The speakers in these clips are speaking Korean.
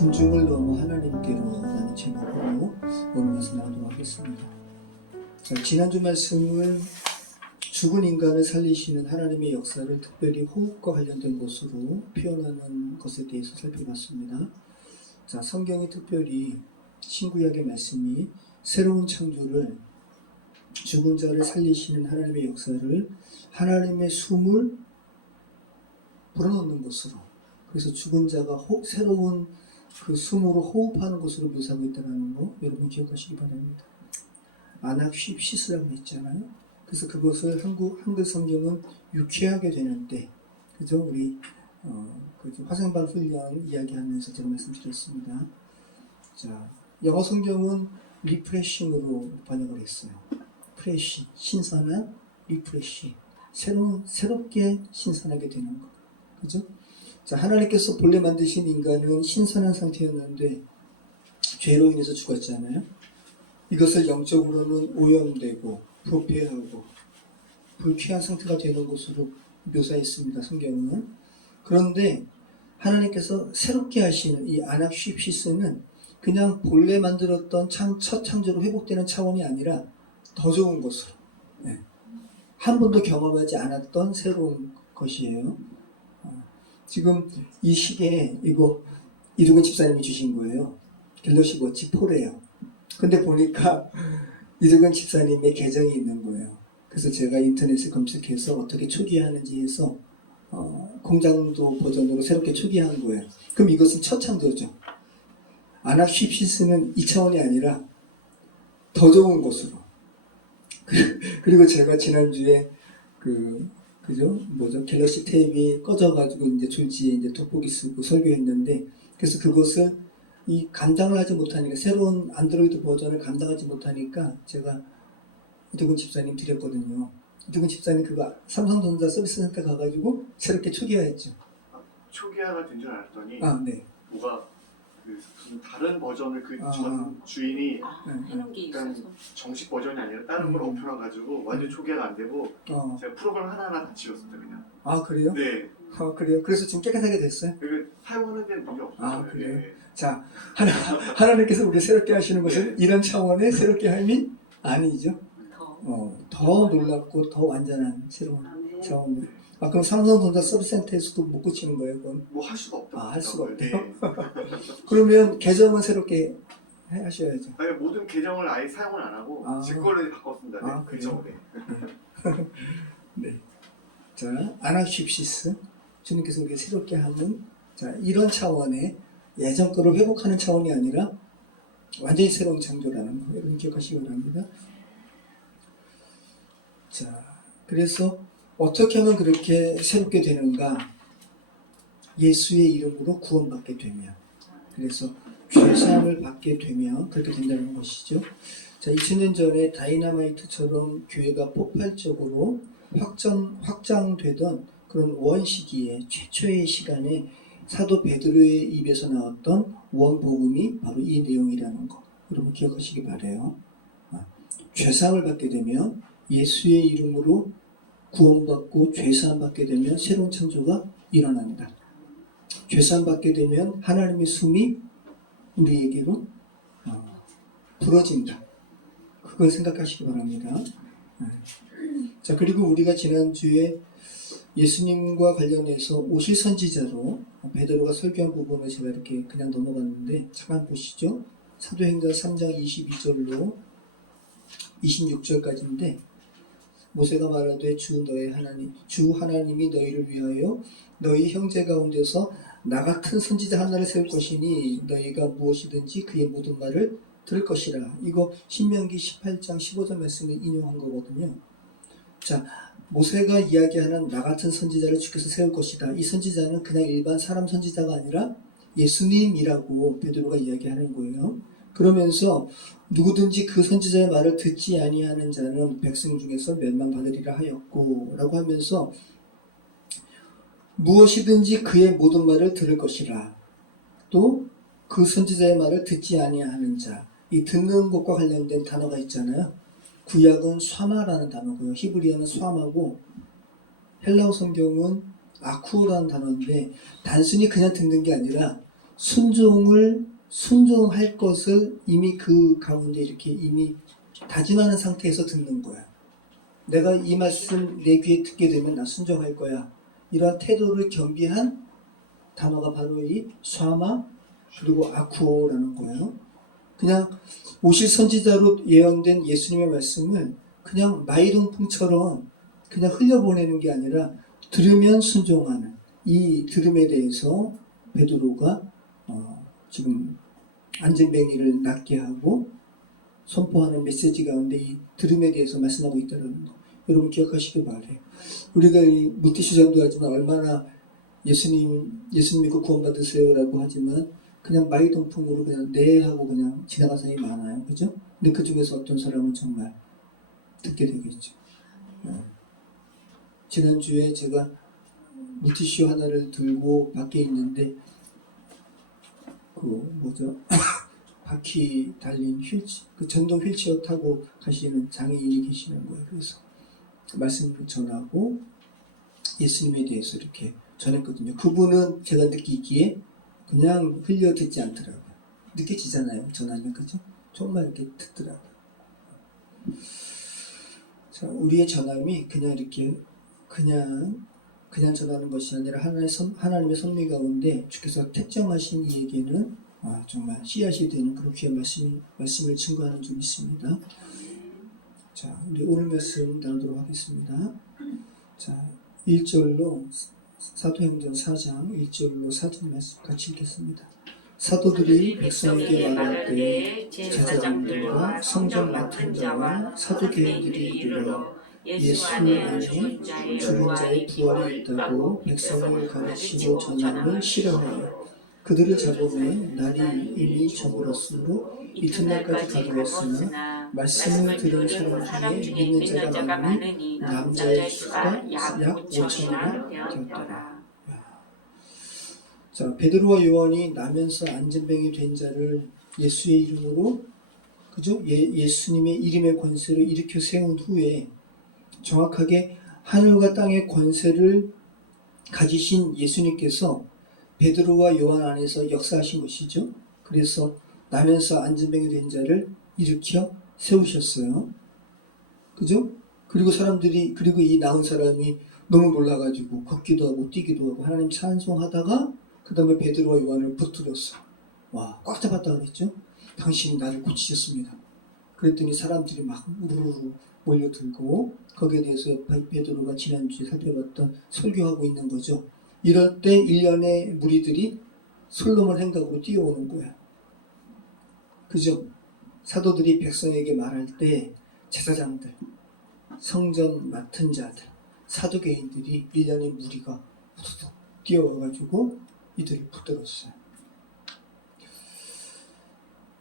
군중을 넘어 하나님께로 라는 제목으로 오늘 말씀 나누도록 하겠습니다. 자, 지난주 말씀은 죽은 인간을 살리시는 하나님의 역사를 특별히 호흡과 관련된 것으로 표현하는 것에 대해서 살펴봤습니다. 자, 성경이 특별히 신구약의 말씀이 새로운 창조를 죽은 자를 살리시는 하나님의 역사를 하나님의 숨을 불어넣는 것으로, 그래서 죽은 자가 새로운 그 숨으로 호흡하는 것으로 묘사하고 있다는 거 여러분 기억하시기 바랍니다. 아낙쉽시스라고 했잖아요. 그래서 그것을 한글 성경은 유쾌하게 되는데, 그죠? 우리 화생방 훈련 이야기하면서 제가 말씀드렸습니다. 자, 영어 성경은 리프레싱으로 번역을 했어요. 프레시, 신선한, 리프레시, 새롭게 신선하게 되는 것, 그죠? 자, 하나님께서 본래 만드신 인간은 신선한 상태였는데 죄로 인해서 죽었잖아요. 이것을 영적으로는 오염되고 부패하고 불쾌한 상태가 되는 것으로 묘사했습니다, 성경은. 그런데 하나님께서 새롭게 하시는 이 아낙쉽시스는 그냥 본래 만들었던 첫 창조로 회복되는 차원이 아니라 더 좋은 것으로, 한 번도 경험하지 않았던 새로운 것이에요. 지금 이 시계에 이거 이두근 집사님이 주신 거예요. 갤럭시워치 4래요. 근데 보니까 이두근 집사님의 계정이 있는 거예요. 그래서 제가 인터넷에 검색해서 어떻게 초기화하는지 해서 공장도 버전으로 새롭게 초기화한 거예요. 그럼 이것은 첫 창조죠. 아낙쉽시스는 2차원이 아니라 더 좋은 것으로. 그리고 제가 지난주에 갤럭시 탭이 꺼져가지고 이제 졸지에 이제 돋보기 쓰고 설교했는데, 그래서 그것을 감당을 하지 못하니까, 새로운 안드로이드 버전을 감당하지 못하니까 제가 이두근 집사님 드렸거든요. 이두근 집사님 그거 삼성전자 서비스센터 가가지고 새롭게 초기화했죠. 초기화가 된 줄 알았더니 네. 뭐가 무슨 다른 버전을 전 주인이 해놓은 게 있어서 정식 버전이 아니라 다른 걸 엎혀놔가지고 완전 초기화가 안 되고 제가 프로그램 하나하나 다 지웠어요, 그냥. 아, 그래요? 네. 그래요? 그래서 지금 깨끗하게 됐어요? 사용하는 데는 문제 없어요. 아, 그래요? 네. 자, 하나님께서 우리 새롭게 하시는 것은 이런 차원의 새롭게 함이 아니죠. 더 놀랍고 더 완전한 새로운 차원들. 그럼 삼성전자 서비스센터에서도 못 고치는 거예요, 그건? 뭐 할 수가 없다. 할 수가 없대요? 네. 그러면 계정은 새롭게 하셔야죠. 아니, 모든 계정을 아예 사용을 안 하고 제 걸로 바꿨습니다. 그래요? 네. 네. 자, 아낙쉽시스, 주님께서 우리가 새롭게 하는, 자, 이런 차원의 예전 거를 회복하는 차원이 아니라 완전히 새로운 창조라는 거 여러분 기억하시기 바랍니다. 자, 그래서 어떻게 하면 그렇게 새롭게 되는가? 예수의 이름으로 구원받게 되면, 그래서 죄사함을 받게 되면 그렇게 된다는 것이죠. 자, 2000년 전에 다이너마이트처럼 교회가 폭발적으로 확장되던 그런 원시기에, 최초의 시간에 사도 베드로의 입에서 나왔던 원복음이 바로 이 내용이라는 거 여러분 기억하시기 바라요. 죄사함을 받게 되면, 예수의 이름으로 구원받고 죄사함 받게 되면 새로운 창조가 일어납니다. 죄사함 받게 되면 하나님의 숨이 우리에게로 불어진다. 그걸 생각하시기 바랍니다. 자, 그리고 우리가 지난주에 예수님과 관련해서 오실 선지자로 베드로가 설교한 부분을 제가 이렇게 그냥 넘어갔는데 잠깐 보시죠. 사도행전 3장 22절로 26절까지인데, 모세가 말하되 주 하나님이 너희를 위하여 너희 형제 가운데서 나 같은 선지자 하나를 세울 것이니 너희가 무엇이든지 그의 모든 말을 들을 것이라. 이거 신명기 18장 15절 말씀을 인용한 거거든요. 자, 모세가 이야기하는 나 같은 선지자를 주께서 세울 것이다. 이 선지자는 그냥 일반 사람 선지자가 아니라 예수님이라고 베드로가 이야기하는 거예요. 그러면서 누구든지 그 선지자의 말을 듣지 아니하는 자는 백성 중에서 멸망받으리라 하였고 라고 하면서 무엇이든지 그의 모든 말을 들을 것이라. 또 그 선지자의 말을 듣지 아니하는 자, 이 듣는 것과 관련된 단어가 있잖아요. 구약은 쏴마라는 단어고요. 히브리어는 쏴마고 헬라어 성경은 아쿠라는 단어인데 단순히 그냥 듣는 게 아니라 순종할 것을 이미 그 가운데 이렇게 이미 다짐하는 상태에서 듣는 거야. 내가 이 말씀 내 귀에 듣게 되면 나 순종할 거야. 이러한 태도를 겸비한 단어가 바로 이 샤마 그리고 아쿠오라는 거예요. 그냥 오실 선지자로 예언된 예수님의 말씀을 그냥 마이동풍처럼 그냥 흘려보내는 게 아니라 들으면 순종하는 이 들음에 대해서 베드로가 지금 안전뱅이를 낫게 하고 선포하는 메시지 가운데 이 들음에 대해서 말씀하고 있다는 거 여러분 기억하시기 바라요. 우리가 이 물티슈전도 하지만 얼마나 예수님 믿고 구원받으세요라고 하지만 그냥 마이동풍으로 그냥 네 하고 그냥 지나간 사람이 많아요. 그죠? 근데 그 중에서 어떤 사람은 정말 듣게 되겠죠. 지난주에 제가 물티슈 하나를 들고 밖에 있는데 바퀴 달린 그 전동 휠체어 타고 가시는 장애인이 계시는 거예요. 그래서 말씀을 전하고 예수님에 대해서 이렇게 전했거든요. 그분은 제가 느끼기에 그냥 흘려 듣지 않더라고요. 느껴지잖아요. 전하면 그죠? 정말 이렇게 듣더라고요. 자, 우리의 전함이 그냥 이렇게 그냥 전하는 것이 아니라 하나님의 섭리 가운데 주께서 택정하신 이에게는 정말 씨앗이 되는 그런 귀한 말씀을 증거하는 줄 믿습니다. 자, 우리 오늘 말씀 나누도록 하겠습니다. 자, 1절로 사도행전 4장 1절로 4절 말씀 같이 읽겠습니다. 사도들이 백성에게 말할 때 제사장들과 성전 맡은 자와 사두개인들이 이르러 예수 안에 죽은 자의 부활이 있다고 백성을 가르치고 전함을 싫어하여 그들을 잡음에 날이 이미 저물었으므로 이튿날까지 가두었으나 말씀을 들은 사람 중에 믿는 자가 많으니 남자의 수가 약 5천이나 되었더라. 자, 베드로와 요한이 나면서 안전뱅이 된 자를 예수의 이름으로 그죠? 예수님의 이름의 권세를 일으켜 세운 후에 정확하게 하늘과 땅의 권세를 가지신 예수님께서 베드로와 요한 안에서 역사하신 것이죠. 그래서 나면서 안전뱅이 된 자를 일으켜 세우셨어요. 그죠? 그리고 이 나은 사람이 너무 놀라가지고 걷기도 하고 뛰기도 하고 하나님 찬송하다가 그 다음에 베드로와 요한을 붙들었어. 와, 꽉 잡았다 그랬죠? 당신이 나를 고치셨습니다. 그랬더니 사람들이 막 우르르 몰려들고 거기에 대해서 베드로가 지난주에 살펴봤던 설교하고 있는 거죠. 이럴 때 일련의 무리들이 솔로몬 행각으로 뛰어오는 거야. 그죠? 사도들이 백성에게 말할 때 제사장들, 성전 맡은 자들, 사두개인들이 일련의 무리가 후두둑 뛰어와가지고 이들을 붙들었어요.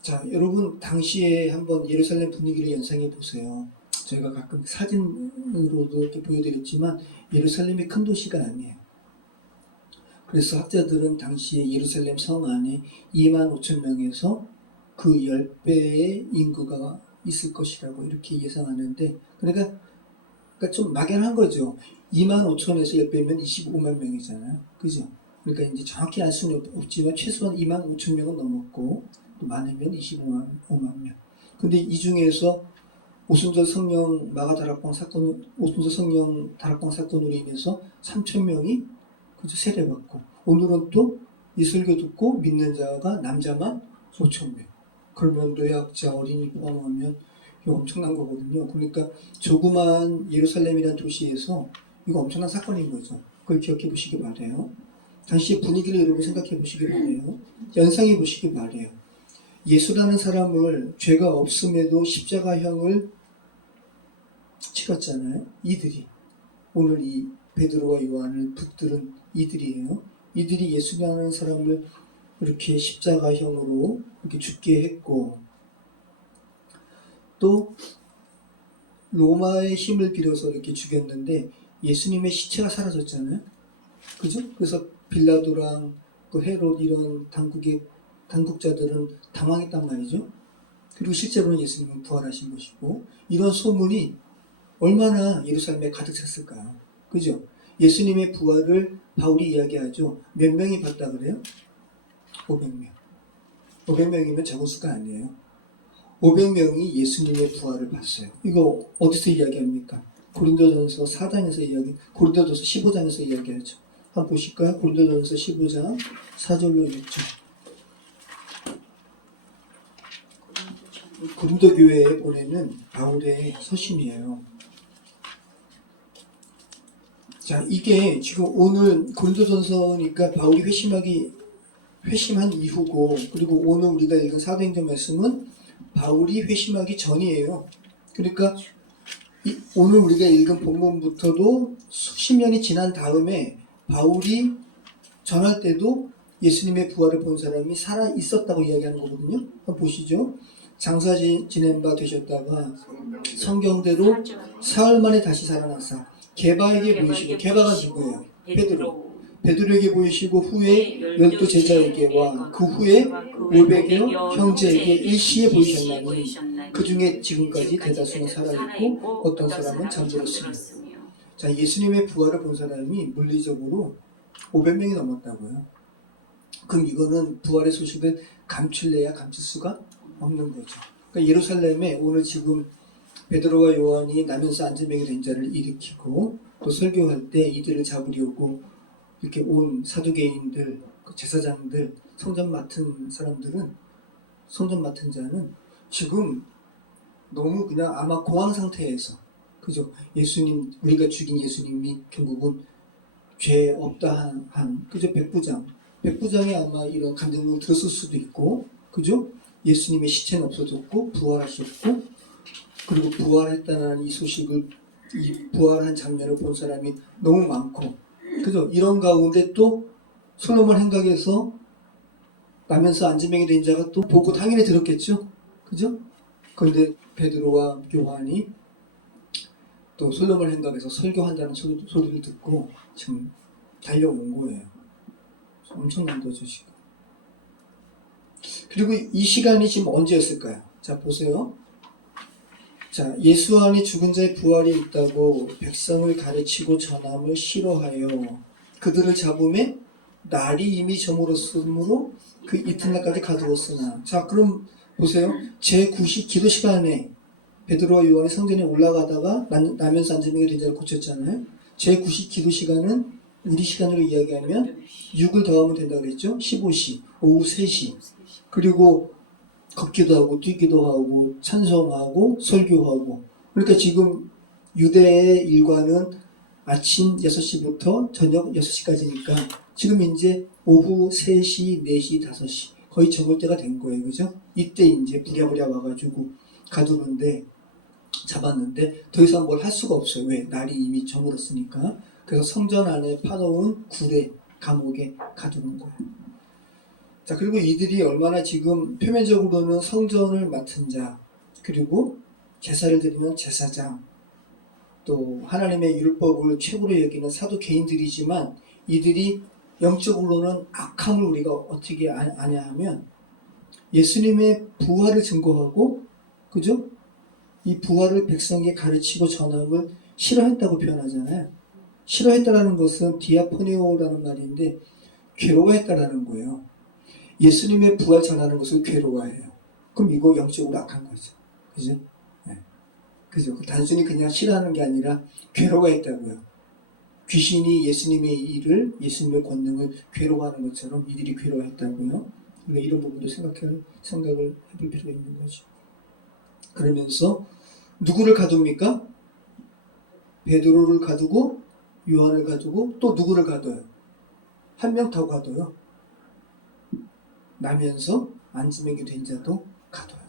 자, 여러분 당시에 한번 예루살렘 분위기를 연상해 보세요. 저희가 가끔 사진으로도 이렇게 보여드렸지만 예루살렘이 큰 도시가 아니에요. 그래서 학자들은 당시에 예루살렘 성 안에 25,000명에서 그 10배의 인구가 있을 것이라고 이렇게 예상하는데 그러니까 좀 막연한 거죠. 25,000에서 10배면 25만 명이잖아요. 그죠? 그러니까 이제 정확히 알 수는 없지만 최소한 25,000명은 넘었고 또 많으면 25만 명. 근데 이 중에서 오순절 성령 다락방 사건으로 인해서 3,000명이 그저 세례받고 오늘은 또 이 설교 듣고 믿는 자가 남자만 5,000명. 그러면 노약자 어린이 포함하면 이거 엄청난 거거든요. 그러니까 조그만 예루살렘이라는 도시에서 이거 엄청난 사건인 거죠. 그걸 기억해 보시기 바래요. 당시의 분위기를 여러분 생각해 보시기 바래요. 연상해 보시기 바래요. 예수라는 사람을 죄가 없음에도 십자가형을 치렀잖아요. 이들이 오늘 이 베드로와 요한을 붙들은 이들이에요. 이들이 예수라는 사람을 이렇게 십자가형으로 이렇게 죽게 했고 또 로마의 힘을 빌어서 이렇게 죽였는데 예수님의 시체가 사라졌잖아요. 그죠? 그래서 빌라도랑 또 헤롯 이런 당국자들은 당황했단 말이죠. 그리고 실제로는 예수님은 부활하신 것이고 이런 소문이 얼마나 예루살렘에 가득 찼을까요? 그죠? 예수님의 부활을 바울이 이야기하죠. 몇 명이 봤다 그래요? 500명. 500명이면 적은 수가 아니에요. 500명이 예수님의 부활을 봤어요. 이거 어디서 이야기합니까? 고린도전서 4장에서 이야기, 고린도전서 15장에서 이야기하죠. 한번 보실까요? 고린도전서 15장 4절로 6절. 고린도 교회에 보내는 바울의 서신이에요. 자, 이게 지금 오늘 고린도전서니까 바울이 회심한 이후고, 그리고 오늘 우리가 읽은 사도행전 말씀은 바울이 회심하기 전이에요. 그러니까 오늘 우리가 읽은 본문부터도 수십 년이 지난 다음에 바울이 전할 때도 예수님의 부활을 본 사람이 살아 있었다고 이야기하는 거거든요. 한번 보시죠. 장사 지낸 바 되셨다가 성경대로 사흘 만에 다시 살아나사 게바에게 보이시고, 게바가 누구예요? 베드로에게 보이시고 후에 12 제자에게와 그 후에 500여 형제에게 일시에 보이셨나니 그 중에 지금까지 대다수는 살아있고 어떤 사람은 잠들었으며. 자, 예수님의 부활을 본 사람이 물리적으로 500명이 넘었다고요. 그럼 이거는 부활의 소식을 감출래야 감출 수가 없는 거죠. 그러니까 예루살렘에 오늘 지금 베드로와 요한이 나면서 안전병이 된 자를 일으키고 또 설교할 때 이들을 잡으려고 이렇게 온 사두개인들, 제사장들, 성전 맡은 사람들은, 성전 맡은 자는 지금 너무 그냥 아마 공황 상태에서, 그죠? 예수님, 우리가 죽인 예수님이 결국은 죄 없다 그죠? 백부장이 아마 이런 감정을 들었을 수도 있고, 그죠? 예수님의 시체는 없어졌고, 부활하셨고, 그리고 부활했다는 이 소식을, 이 부활한 장면을 본 사람이 너무 많고, 그죠? 이런 가운데 또 솔로몬 행각에서 나면서 안진병이 된 자가 또 보고 당연히 들었겠죠? 그죠? 그런데 베드로와 요한이 또 솔로몬 행각에서 설교한다는 소리를 듣고 지금 달려온 거예요. 엄청난 거죠, 지금. 그리고 이 시간이 지금 언제였을까요? 자, 보세요. 자, 예수 안에 죽은 자의 부활이 있다고 백성을 가르치고 전함을 싫어하여 그들을 잡음에 날이 이미 저물었으므로 그 이튿날까지 가두었으나. 자, 그럼 보세요. 제9시 기도 시간에 베드로와 요한이 성전에 올라가다가 나면서 안진병이 된 자를 고쳤잖아요. 제9시 기도 시간은 우리 시간으로 이야기하면 6을 더하면 된다고 그랬죠. 15시, 오후 3시. 그리고 걷기도 하고 뛰기도 하고 찬송하고 설교하고. 그러니까 지금 유대의 일과는 아침 6시부터 저녁 6시까지니까 지금 이제 오후 3시, 4시, 5시 거의 저물 때가 된 거예요. 그죠? 이때 이제 부랴부랴 와가지고 가두는데, 잡았는데 더 이상 뭘 할 수가 없어요. 왜? 날이 이미 저물었으니까. 그래서 성전 안에 파놓은 굴에, 감옥에 가두는 거예요. 자, 그리고 이들이 얼마나 지금 표면적으로는 성전을 맡은 자, 그리고 제사를 드리는 제사장, 또 하나님의 율법을 최고로 여기는 사도 개인들이지만 이들이 영적으로는 악함을 우리가 어떻게 아냐 하면 예수님의 부활을 증거하고, 그죠? 이 부활을 백성에게 가르치고 전함을 싫어했다고 표현하잖아요. 싫어했다라는 것은 디아포네오라는 말인데 괴로워했다라는 거예요. 예수님의 부활 전하는 것을 괴로워해요. 그럼 이거 영적으로 악한 거죠. 그죠? 네. 그죠? 단순히 그냥 싫어하는 게 아니라 괴로워했다고요. 귀신이 예수님의 일을, 예수님의 권능을 괴로워하는 것처럼 이들이 괴로워했다고요. 우리가 이런 부분도 생각을 해볼 필요가 있는 거죠. 그러면서 누구를 가둡니까? 베드로를 가두고 요한을 가두고 또 누구를 가둬요? 한 명 더 가둬요. 나면서 안진병이 된 자도 가둬요.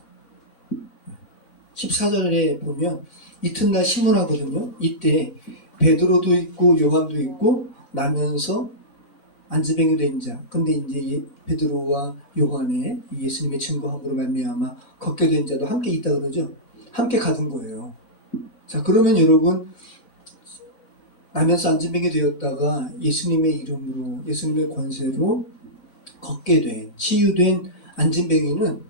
14절에 보면 이튿날 신문하거든요. 이때 베드로도 있고 요한도 있고 나면서 안진병이 된 자. 근데 이제 베드로와 요한의 예수님의 증거함으로 말미암아 걷게 된 자도 함께 있다 그러죠. 함께 가둔 거예요. 자, 그러면 여러분 나면서 안진병이 되었다가 예수님의 이름으로, 예수님의 권세로 걷게 된, 치유된 안진병이는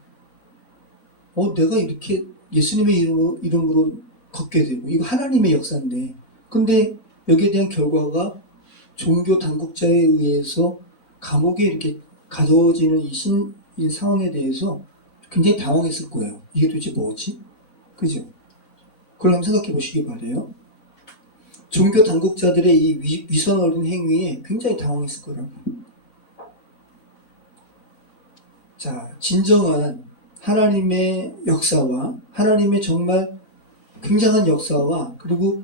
내가 이렇게 예수님의 이름으로 걷게 되고, 이거 하나님의 역사인데, 근데 여기에 대한 결과가 종교 당국자에 의해서 감옥에 이렇게 가져지는 이 상황에 대해서 굉장히 당황했을 거예요. 이게 도대체 뭐지? 그죠? 그걸 한번 생각해 보시기 바래요. 종교 당국자들의 이 위선 어린 행위에 굉장히 당황했을 거라고. 자, 진정한 하나님의 역사와 하나님의 정말 굉장한 역사와 그리고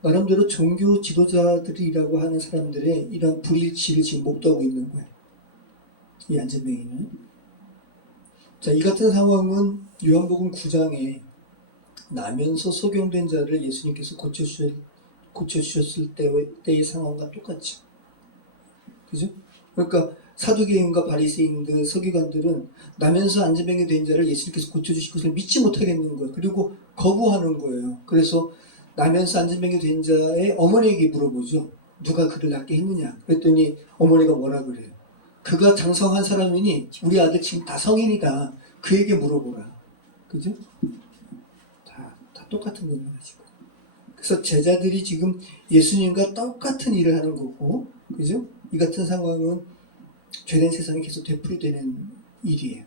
나름대로 종교 지도자들이라고 하는 사람들의 이런 불일치를 지금 목도하고 있는 거예요. 이 안전뱅이는. 자, 이 같은 상황은 요한복음 9장에 나면서 소경된 자를 예수님께서 고쳐주셨을 때의 상황과 똑같죠. 그죠? 그러니까 사두개인과 바리새인들, 서기관들은 나면서 안전병이 된 자를 예수님께서 고쳐주실 것을 믿지 못하겠는 거예요. 그리고 거부하는 거예요. 그래서 나면서 안전병이 된 자의 어머니에게 물어보죠. 누가 그를 낫게 했느냐? 그랬더니 어머니가 뭐라 그래요? 그가 장성한 사람이니 우리 아들 지금 다 성인이다. 그에게 물어보라. 그죠? 다 똑같은 겁니다, 지금. 그래서 제자들이 지금 예수님과 똑같은 일을 하는 거고, 그죠? 이 같은 상황은 죄된 세상에 계속 되풀이되는 일이에요.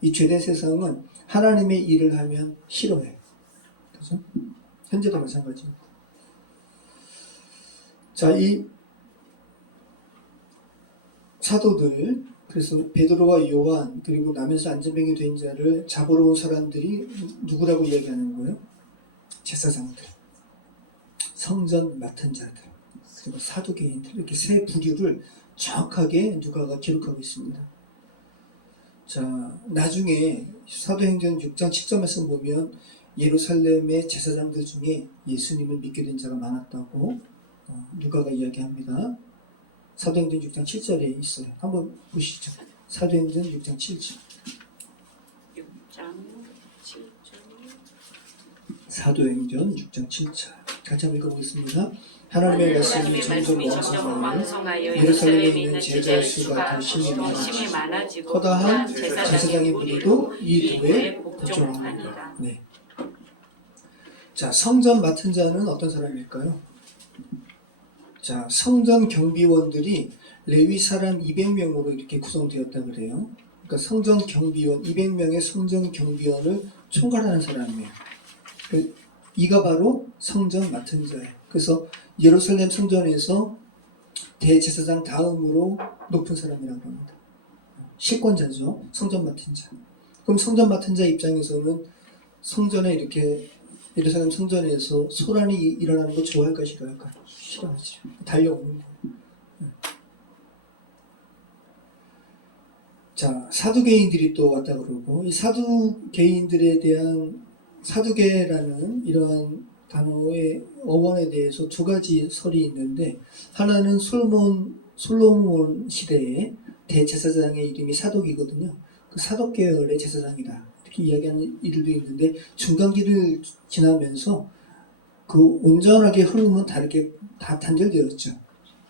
이 죄된 세상은 하나님의 일을 하면 싫어해요. 그죠? 현재도 마찬가지고. 자, 이 사도들, 그래서 베드로와 요한, 그리고 나면서 안전병이 된 자를 잡으러 온 사람들이 누구라고 이야기하는 거예요? 제사장들, 성전 맡은 자들, 그리고 사두개인들, 이렇게 세 부류를 정확하게 누가가 기록하고 있습니다. 자, 나중에 사도행전 6장 7절 말씀 보면 예루살렘의 제사장들 중에 예수님을 믿게 된 자가 많았다고 누가가 이야기합니다. 사도행전 6장 7절에 있어요. 한번 보시죠. 사도행전 6장 7절. 6장 7절. 사도행전 6장 7절. 같이 한번 읽어보겠습니다. 하나님의 말씀이 점점 왕성하여 예루살렘에 있는 제자의 수가 더 심히 많아지고 허다한 제사장의 무리도 이 도에 복종합니다. 네. 자, 성전 맡은 자는 어떤 사람일까요? 자, 성전 경비원들이 레위 사람 200명으로 이렇게 구성되었다 그래요. 그러니까 성전 경비원 200명의 성전 경비원을 총괄하는 사람이에요. 이가 바로 성전 맡은 자예요. 그래서 예루살렘 성전에서 대제사장 다음으로 높은 사람이라고 합니다. 실권자죠. 성전 맡은 자. 그럼 성전 맡은 자 입장에서는 성전에 이렇게 예루살렘 성전에서 소란이 일어나는 거 좋아할까 싫어할까? 싫어하죠. 달려오는 거예요. 자, 사두개인들이 또 왔다 그러고 이 사두개인들에 대한 사두개라는 이러한 단어의 어원에 대해서 두 가지 설이 있는데 하나는 솔로몬 시대에 대제사장의 이름이 사독이거든요. 그 사독 계열의 제사장이다 이렇게 이야기하는 이들도 있는데 중간기를 지나면서 그 온전하게 흐름은 다르게 다 단절되었죠.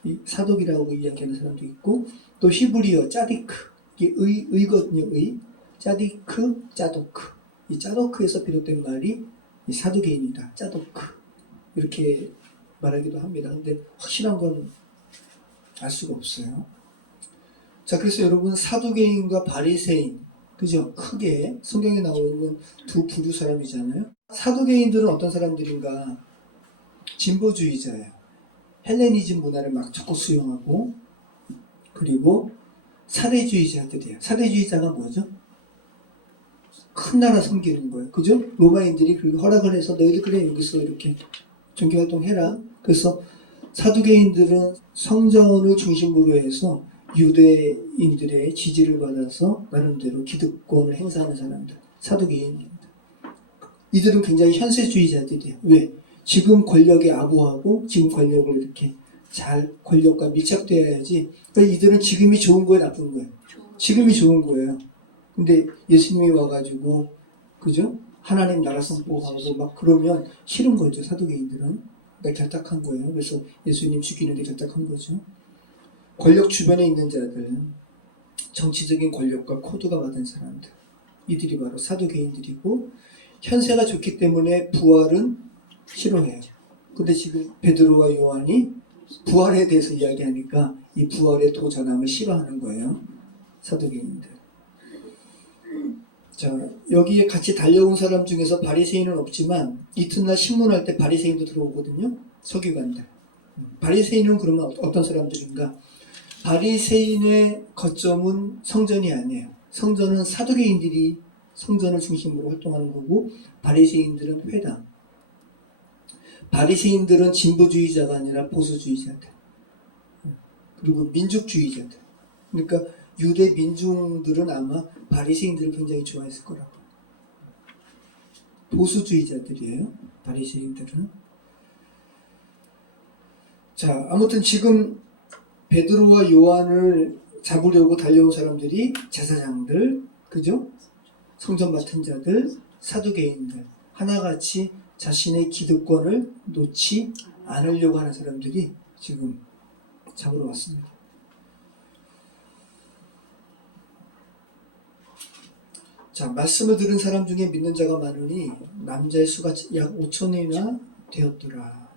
이 사독이라고 이야기하는 사람도 있고 또 히브리어 짜디크 이게 의거든요. 의 짜디크 짜도크 이 짜도크에서 비롯된 말이 이 사두개인이다. 짜도크 이렇게 말하기도 합니다. 근데 확실한 건 알 수가 없어요. 자, 그래서 여러분 사두개인과 바리새인 그죠? 크게 성경에 나오는 두 부류 사람이잖아요. 사두개인들은 어떤 사람들인가? 진보주의자예요. 헬레니즘 문화를 막 적극 수용하고 그리고 사대주의자들이에요. 사대주의자가 뭐죠? 큰 나라 섬기는 거예요. 그죠? 로마인들이 그리고 허락을 해서 너희들 그래 여기서 이렇게 종교활동 해라. 그래서 사두개인들은 성전을 중심으로 해서 유대인들의 지지를 받아서 나름대로 기득권을 행사하는 사람들. 사두개인입니다. 이들은 굉장히 현세주의자들이에요. 왜? 지금 권력에 아부하고 지금 권력을 이렇게 잘 권력과 밀착되어야지. 그러니까 이들은 지금이 좋은 거예요, 나쁜 거예요? 지금이 좋은 거예요. 근데 예수님이 와가지고 그죠? 하나님 나라 선포하고 막 그러면 싫은 거죠. 사두개인들은. 그러니까 결탁한 거예요. 그래서 예수님 죽이는데 결탁한 거죠. 권력 주변에 있는 자들, 정치적인 권력과 코드가 받은 사람들, 이들이 바로 사두개인들이고 현세가 좋기 때문에 부활은 싫어해요. 근데 지금 베드로와 요한이 부활에 대해서 이야기하니까 이 부활의 도전함을 싫어하는 거예요. 사두개인들. 자, 여기에 같이 달려온 사람 중에서 바리새인은 없지만 이튿날 신문할 때 바리새인도 들어오거든요. 서기관들. 바리새인은 그러면 어떤 사람들인가? 바리새인의 거점은 성전이 아니에요. 성전은 사두개인들이 성전을 중심으로 활동하는 거고, 바리새인들은 회당. 바리새인들은 진보주의자가 아니라 보수주의자들. 그리고 민족주의자들. 그러니까 유대 민중들은 아마 바리새인들을 굉장히 좋아했을 거라고. 보수주의자들이에요. 바리새인들은. 자, 아무튼 지금 베드로와 요한을 잡으려고 달려온 사람들이 제사장들, 그죠? 성전 맡은 자들, 사두개인들, 하나같이 자신의 기득권을 놓지 않으려고 하는 사람들이 지금 잡으러 왔습니다. 자, 말씀을 들은 사람 중에 믿는 자가 많으니 남자의 수가 약 5천이나 되었더라.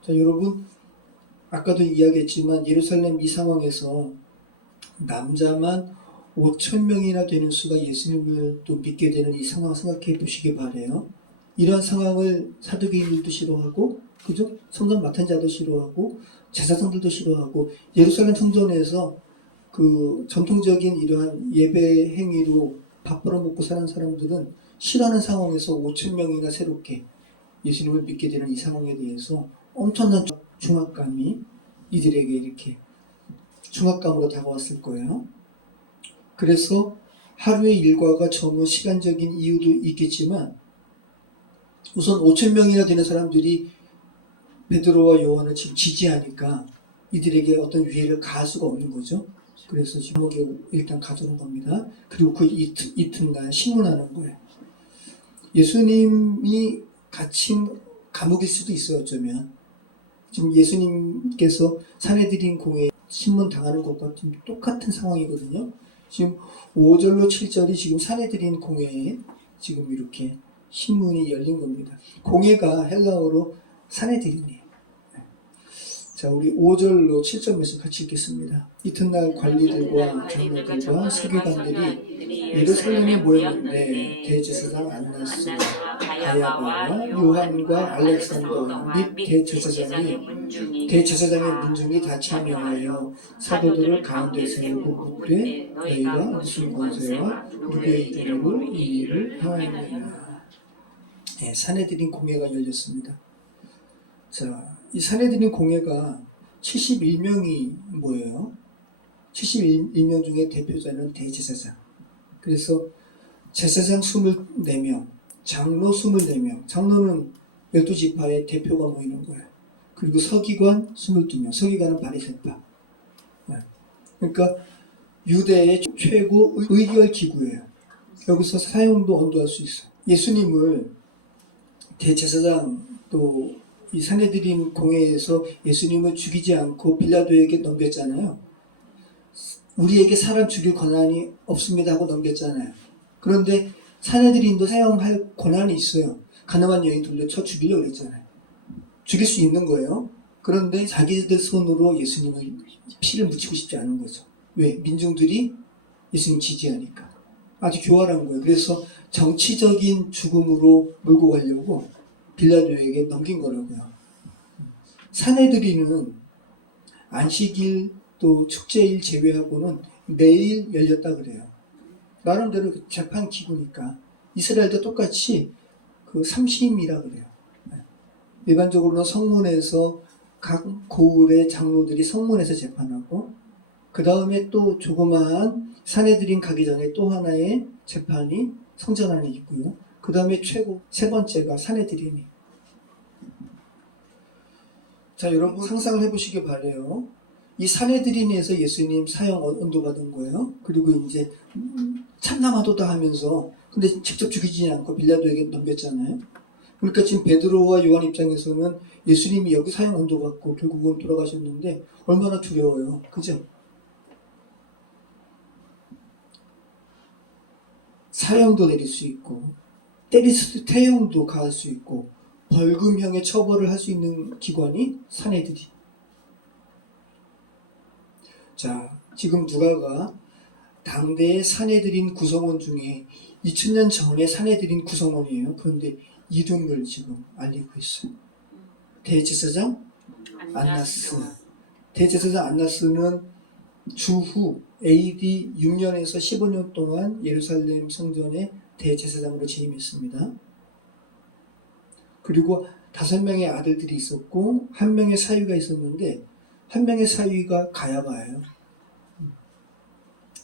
자, 여러분, 아까도 이야기했지만 예루살렘 이 상황에서 남자만 5천 명이나 되는 수가 예수님을 또 믿게 되는 이 상황 생각해 보시기 바래요. 이러한 상황을 사두개인들도 싫어하고, 그죠? 성전 맡은 자도 싫어하고, 제사장들도 싫어하고, 예루살렘 성전에서 그 전통적인 이러한 예배 행위로 밥 벌어먹고 사는 사람들은 싫어하는 상황에서 5천 명이나 새롭게 예수님을 믿게 되는 이 상황에 대해서 엄청난 중압감이 이들에게 이렇게 중압감으로 다가왔을 거예요. 그래서 하루의 일과가 전후 시간적인 이유도 있겠지만 우선 5천 명이나 되는 사람들이 베드로와 요한을 지금 지지하니까 이들에게 어떤 위해를 가할 수가 없는 거죠. 그래서 지목에 일단 가져온 겁니다. 그리고 그 이튿날 신문하는 거예요. 예수님이 갇힌 감옥일 수도 있어요. 어쩌면 지금 예수님께서 산헤드린 공회에 신문 당하는 것과 지금 똑같은 상황이거든요. 지금 5절로 7절이 지금 산헤드린 공회에 지금 이렇게 신문이 열린 겁니다. 공회가 헬라어로 산헤드린이에요. 자, 우리 5절로 7절 말씀 같이 읽겠습니다. 이튿날 관리들과 장로들과 서기관들이 예루살렘에 모였는데 대제사장 안나스, 가야바와 요한과 알렉산더 및 대제사장의 문중이 다 참여하여 사도들을 가운데 세우고 묻되 너희가 무슨 권세와 누구의 이름으로 이 일을 행하였느냐. 네, 산헤드린 공회가 열렸습니다. 자, 이 산헤드린 공회가 71명이 모여요. 71명 중에 대표자는 대제사장. 그래서 제사장 24명, 장로 24명. 장로는 12지파의 대표가 모이는 거예요. 그리고 서기관 22명. 서기관은 바리새파. 그러니까 유대의 최고 의결 기구예요. 여기서 사형도 언도할 수 있어요. 예수님을 대제사장 또 이 산헤드린 공회에서 예수님을 죽이지 않고 빌라도에게 넘겼잖아요. 우리에게 사람 죽일 권한이 없습니다 하고 넘겼잖아요. 그런데 산헤드린도 사형할 권한이 있어요. 가늠한 여인 돌려쳐 죽이려고 그랬잖아요. 죽일 수 있는 거예요. 그런데 자기들 손으로 예수님을 피를 묻히고 싶지 않은 거죠. 왜? 민중들이 예수님 지지하니까. 아주 교활한 거예요. 그래서 정치적인 죽음으로 몰고 가려고 빌라도에게 넘긴 거라고요. 산헤드린은 안식일 또 축제일 제외하고는 매일 열렸다 그래요. 나름대로 재판 기구니까. 이스라엘도 똑같이 그 삼심이라 그래요. 일반적으로는 성문에서 각 고을의 장로들이 성문에서 재판하고 그 다음에 또 조그마한 산헤드린 가기 전에 또 하나의 재판이 성전 안에 있고요. 그 다음에 최고 세 번째가 산헤드린이. 자, 여러분 상상을 해보시기 바래요. 이 산헤드린에서 예수님 사형 언도받은 거예요. 그리고 이제 참남하도다 하면서 근데 직접 죽이지 않고 빌라도에게 넘겼잖아요. 그러니까 지금 베드로와 요한 입장에서는 예수님이 여기 사형 언도받고 결국은 돌아가셨는데 얼마나 두려워요. 그죠? 사형도 내릴 수 있고 때릴 수도 태형도 가할 수 있고 벌금형의 처벌을 할 수 있는 기관이 산헤드린. 자, 지금 누가가 당대의 사내들인 구성원 중에 2000년 전에 사내들인 구성원이에요. 그런데 이름을 지금 알리고 있어요. 대제사장 안나스. 대제사장 안나스는 주후 AD 6년에서 15년 동안 예루살렘 성전의 대제사장으로 재임했습니다. 그리고 5명의 아들들이 있었고 1명의 사위가 있었는데 1명의 사위가 가야바예요.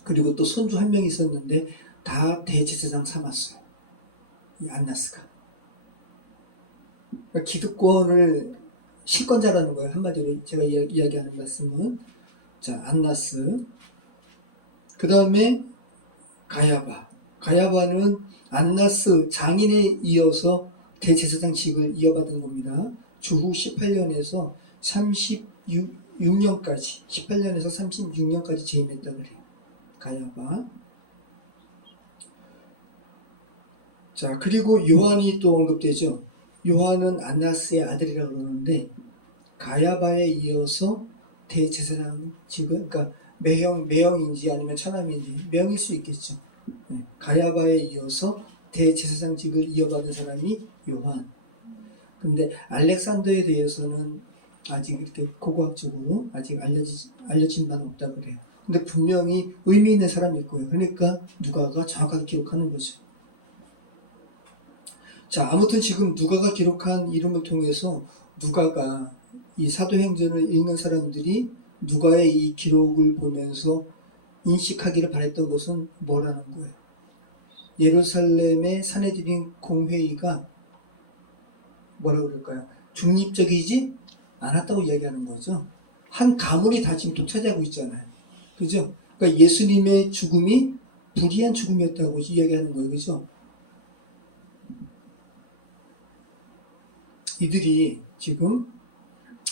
그리고 또 손주 1명이 있었는데 다 대제사장 삼았어요. 이 안나스가. 그러니까 기득권을 실권자라는 거예요. 한마디로 제가 이야기하는 말씀은. 자, 안나스. 그 다음에 가야바. 가야바는 안나스 장인에 이어서 대제사장직을 이어받은 겁니다. 주후 18년에서 36년까지 18년에서 36년까지 재임했다 그래요. 가야바. 자, 그리고 요한이 또 언급되죠. 요한은 안나스의 아들이라고 그러는데 가야바에 이어서 대제사장직을, 그러니까 매형인지 아니면 차남인지 매형일 수 있겠죠. 네. 가야바에 이어서 대제사장직을 이어받은 사람이 요한. 근데 알렉산더에 대해서는 아직 이렇게 고고학적으로 아직 알려진 바는 없다 그래요. 근데 분명히 의미 있는 사람일 거예요. 그러니까 누가가 정확하게 기록하는 거죠. 자, 아무튼 지금 누가가 기록한 이름을 통해서 누가가 이 사도행전을 읽는 사람들이 누가의 이 기록을 보면서 인식하기를 바랬던 것은 뭐라는 거예요? 예루살렘의 사내들인 공회의가 뭐라 그럴까요? 중립적이지 않았다고 이야기하는 거죠. 한 가문이 다 지금 독차지하고 있잖아요. 그죠? 그러니까 예수님의 죽음이 불의한 죽음이었다고 이야기하는 거예요. 그죠? 이들이 지금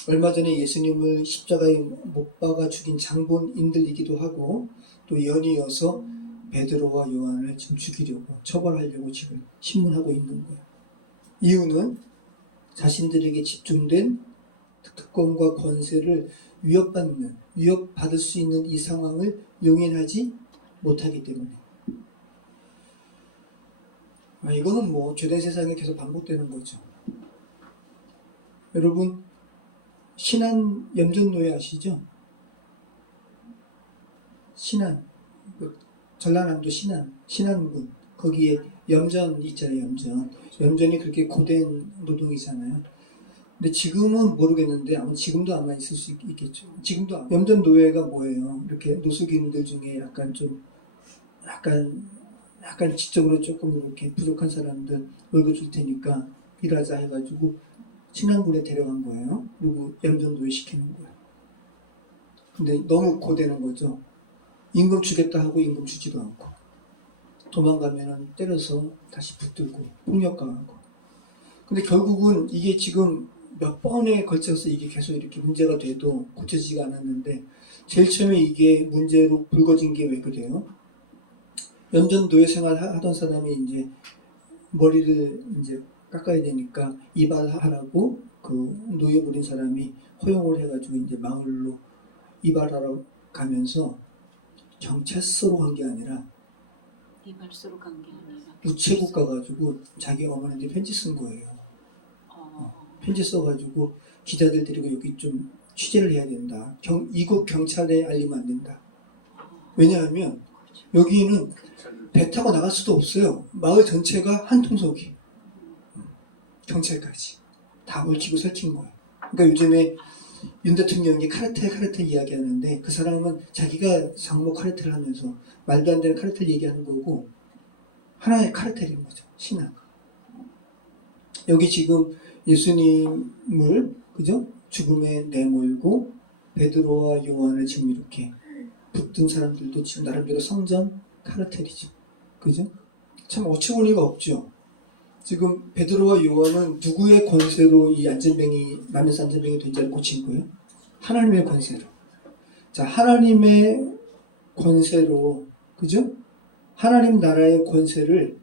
얼마 전에 예수님을 십자가에 못 박아 죽인 장본인들이기도 하고 또 연이어서 베드로와 요한을 지금 죽이려고 처벌하려고 지금 신문하고 있는 거예요. 이유는 자신들에게 집중된 특권과 권세를 위협받을 수 있는 이 상황을 용인하지 못하기 때문에. 이거는 뭐 죄된 세상에 계속 반복되는 거죠. 여러분, 신안 염전노예 아시죠? 신안, 전라남도 신안군, 거기에 염전 있잖아요. 염전이 그렇게 고된 노동이잖아요. 근데 지금은 모르겠는데 아마 지금도 아마 있을 수 있겠죠. 지금도 염전 노예가 뭐예요? 이렇게 노숙인들 중에 약간 지적으로 조금 이렇게 부족한 사람들 월급 줄 테니까 일하자 해가지고 신안군에 데려간 거예요. 그리고 염전 노예 시키는 거예요. 근데 너무 고되는 거죠. 임금 주겠다 하고 임금 주지도 않고 도망가면은 때려서 다시 붙들고 폭력당하고. 근데 결국은 이게 지금 몇 번에 걸쳐서 이게 계속 이렇게 문제가 돼도 고쳐지지가 않았는데 제일 처음에 이게 문제로 불거진 게 왜 그래요? 염전 노예 생활 하던 사람이 이제 머리를 이제 깎아야 되니까 이발하라고 그 노예 부린 사람이 허용을 해가지고 이제 마을로 이발하러 가면서 경찰서로 간 게 아니라 이발소로 간 게 아니라 우체국 가가지고 자기 어머니한테 편지 쓴 거예요. 편지 써가지고 기자들 데리고 여기 좀 취재를 해야 된다. 이곳 경찰에 알리면 안 된다. 왜냐하면 여기는 배 타고 나갈 수도 없어요. 마을 전체가 한 통속이. 경찰까지 다 얽히고 설킨 거예요. 그러니까 요즘에 윤 대통령이 카르텔 이야기하는데 그 사람은 자기가 장모 카르텔 하면서 말도 안 되는 카르텔 얘기하는 거고 하나의 카르텔인 거죠. 신앙. 여기 지금 예수님을 그죠? 죽음에 내몰고 베드로와 요한을 지금 이렇게 붙든 사람들도 지금 나름대로 성전 카르텔이죠. 그죠? 참 어처구니가 없죠. 지금 베드로와 요한은 누구의 권세로 이 나면서 안전병이 된 자를 고친 거예요? 하나님의 권세로. 자, 하나님의 권세로, 그죠? 하나님 나라의 권세를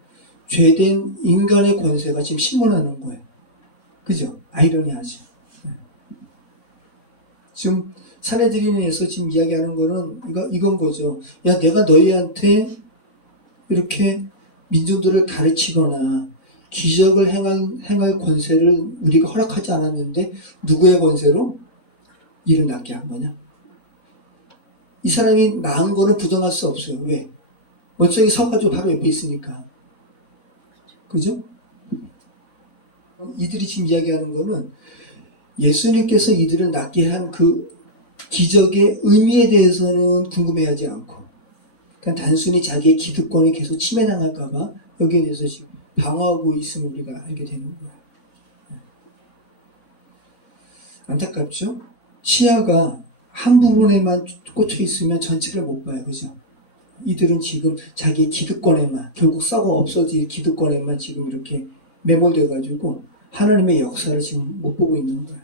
죄된 인간의 권세가 지금 신문하는 거예요. 그죠? 아이러니하죠. 지금 사내들인에서 지금 이야기하는 거는 이건 거죠. 야, 내가 너희한테 이렇게 민족들을 가르치거나 기적을 행할 권세를 우리가 허락하지 않았는데 누구의 권세로? 이를 낳게 한 거냐? 이 사람이 낳은 거는 부정할 수 없어요. 왜? 멀쩡히 서가지고 바로 옆에 있으니까. 그죠? 이들이 지금 이야기하는 거는 예수님께서 이들을 낳게 한 그 기적의 의미에 대해서는 궁금해하지 않고 그냥 단순히 자기의 기득권이 계속 침해당할까봐 여기에 대해서 지금 방어하고 있음을 우리가 알게 되는 거예요. 안타깝죠? 시야가 한 부분에만 꽂혀 있으면 전체를 못 봐요. 그죠? 이들은 지금 자기의 기득권에만, 결국 썩어 없어질 기득권에만 지금 이렇게 매몰돼가지고 하나님의 역사를 지금 못 보고 있는 거예요.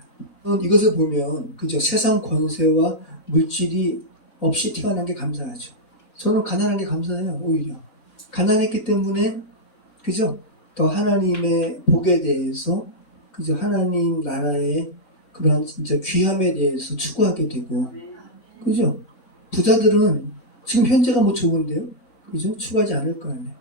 이것을 보면, 그죠? 세상 권세와 물질이 없이 태어난 게 감사하죠. 저는 가난한 게 감사해요, 오히려. 가난했기 때문에, 그죠? 더 하나님의 복에 대해서, 그죠? 하나님 나라의 그런 진짜 귀함에 대해서 추구하게 되고, 그죠? 부자들은 지금 현재가 뭐 좋은데요? 그죠? 추구하지 않을 거 아니에요.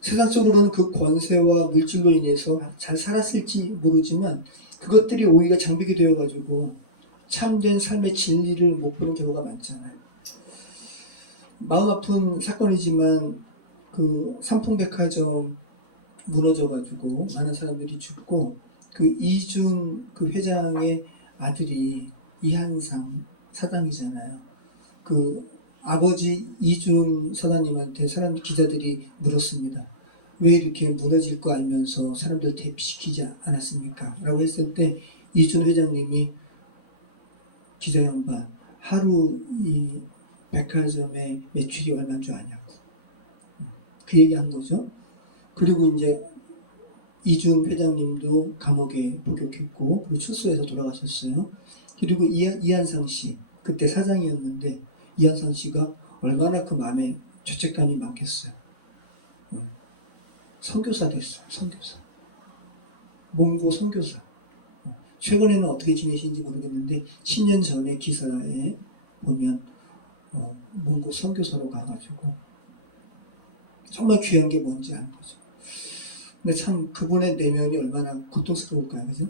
세상적으로는 그 권세와 물질로 인해서 잘 살았을지 모르지만 그것들이 오히려 장벽이 되어가지고 참된 삶의 진리를 못 보는 경우가 많잖아요. 마음 아픈 사건이지만 그 삼풍백화점 무너져가지고 많은 사람들이 죽고 그 이준 그 회장의 아들이 이한상 사장이잖아요. 그 아버지 이준 사장님한테 기자들이 물었습니다. 왜 이렇게 무너질 거 알면서 사람들 대피시키지 않았습니까? 라고 했을 때 이준 회장님이 기자 양반 하루 이 백화점의 매출이 얼마인 줄 아냐고 그 얘기한 거죠. 그리고 이제 이준 회장님도 감옥에 복역했고 그리고 출소해서 돌아가셨어요. 그리고 이한상 씨 그때 사장이었는데 이한상 씨가 얼마나 그 마음에 죄책감이 많겠어요. 선교사 됐어요. 선교사. 몽고 선교사. 최근에는 어떻게 지내시는지 모르겠는데 10년 전에 기사에 보면 몽고 선교사로 가가지고 정말 귀한 게 뭔지 아는 거죠. 근데 참 그분의 내면이 얼마나 고통스러울까요, 그죠?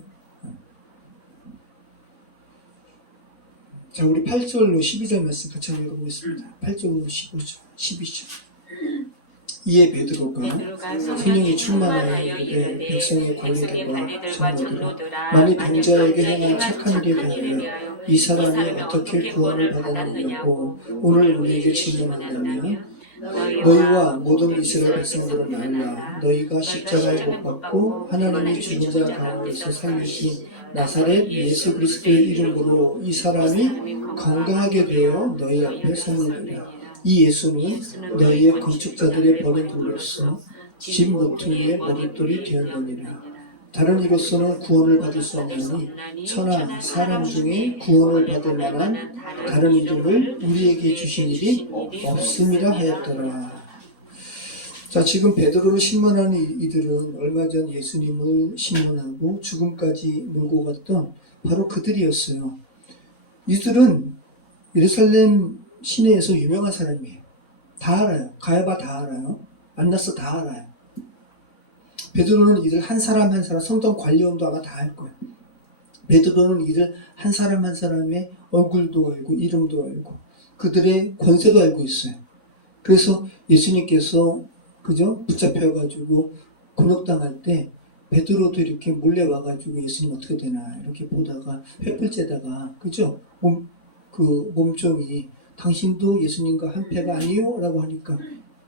자, 우리 8절로 12절 말씀 같이 한번 읽어보겠습니다. 8절로 15절, 12절. 이에 베드로가 성령이 충만하여 백성의 관리들과 장로들아 만일 병자에게 행한 착한 일에 대하여 이 사람이 어떻게 구원을 받았느냐고 오늘 우리에게 질문한다면 너희와 모든 이스라엘 백성들은 알라. 너희가 십자가에 못 박고 하나님이 죽은 자 가운데서 살리신 나사렛 예수 그리스도의 이름으로 이 사람이 건강하게 되어 너희 앞에 섰느니라. 이 예수는 너희의 건축자들의 버린 돌로서 집 모퉁이의 머릿돌이 되었느니라. 다른 이로서는 구원을 받을 수 없나니 천하 사람 중에 구원을 받을 만한 다른 이름을 우리에게 주신 일이 없음이라 하였더라. 자, 지금 베드로를 신문하는 이들은 얼마 전 예수님을 신문하고 죽음까지 몰고 갔던 바로 그들이었어요. 이들은 예루살렘 시내에서 유명한 사람이에요. 다 알아요. 가야바 다 알아요. 안나스 다 알아요. 베드로는 이들 한 사람 한 사람, 성전 관리원도 아마 다 알 거예요. 베드로는 이들 한 사람 한 사람의 얼굴도 알고 이름도 알고 그들의 권세도 알고 있어요. 그래서 예수님께서 그죠? 붙잡혀가지고 곤욕당할 때 베드로도 이렇게 몰래 와가지고 예수님 어떻게 되나 이렇게 보다가 횃불째다가 그죠? 몸종이 당신도 예수님과 한패가 아니요? 라고 하니까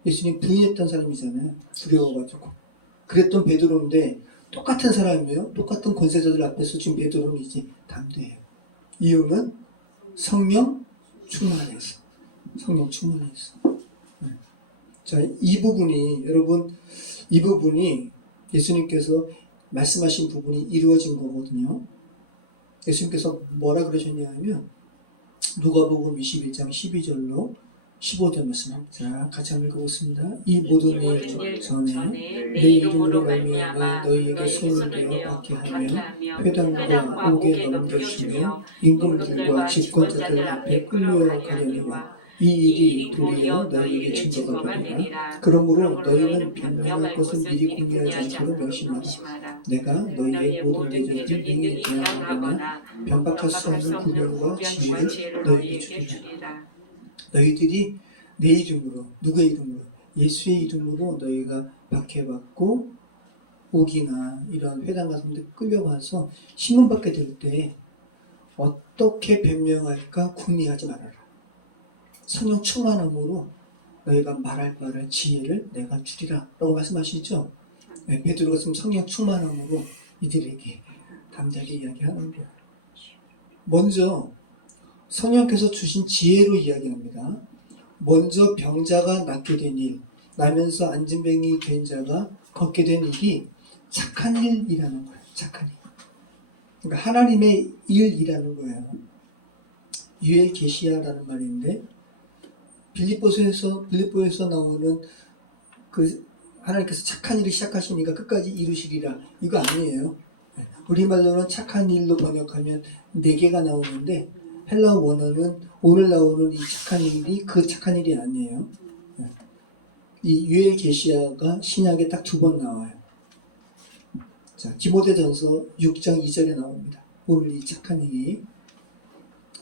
예수님 부인했던 사람이잖아요. 두려워가지고. 그랬던 베드로인데 똑같은 사람이에요. 똑같은 권세자들 앞에서 지금 베드로는 이제 담대해요. 이유는 성령 충만해서. 성령 충만해서. 자, 이 부분이 여러분 이 부분이 예수님께서 말씀하신 부분이 이루어진 거거든요. 예수님께서 뭐라 그러셨냐 하면 누가복음 21장 12절로 15절 말씀. 자, 같이 한번 읽어보겠습니다. 이 모든 일 전에 내 내 이름으로 이름으로 말미암아 말미암아 너희에게 손을 내어 받게 하며 회당과 옥에 넘겨주며 임금들과 집권자들 앞에 끌려가려니와 이 일이 도리어 너희에게 증거가 되리라. 그러므로 너희는 변명할 것을 미리 공유하지 않도록 명심하라. 내가 너희의 모든 대적을 능히 대항하거나 변박할 수 없는 구별과 지혜를 너희에게 주리라. 너희들이 내 이름으로, 누구의 이름으로? 예수의 이름으로 너희가 박해받고 옥이나 이런 회당 같은 데 끌려가서 신문받게 될 때 어떻게 변명할까 궁리하지 말아라. 성령 충만함으로 너희가 말할 바를 지혜를 내가 주리라 라고 말씀하시죠. 네, 베드로가 지금 성령 충만함으로 이들에게 담대하게 이야기하는 거예요. 먼저 성령께서 주신 지혜로 이야기합니다. 먼저 병자가 낫게 된 일, 나면서 안진뱅이 된 자가 걷게 된 일이 착한 일이라는 거예요. 착한 일. 그러니까 하나님의 일이라는 거예요. 유엘 계시야라는 말인데 빌립보에서 나오는 그 하나님께서 착한 일을 시작하시니까 끝까지 이루시리라 이거 아니에요. 우리말로는 착한 일로 번역하면 4개가 나오는데 헬라어 원어는 오늘 나오는 이 착한 일이 그 착한 일이 아니에요. 이 유엘 계시야가 신약에 딱 2번 나와요. 자, 디모데전서 6장 2절에 나옵니다. 오늘 이 착한 일이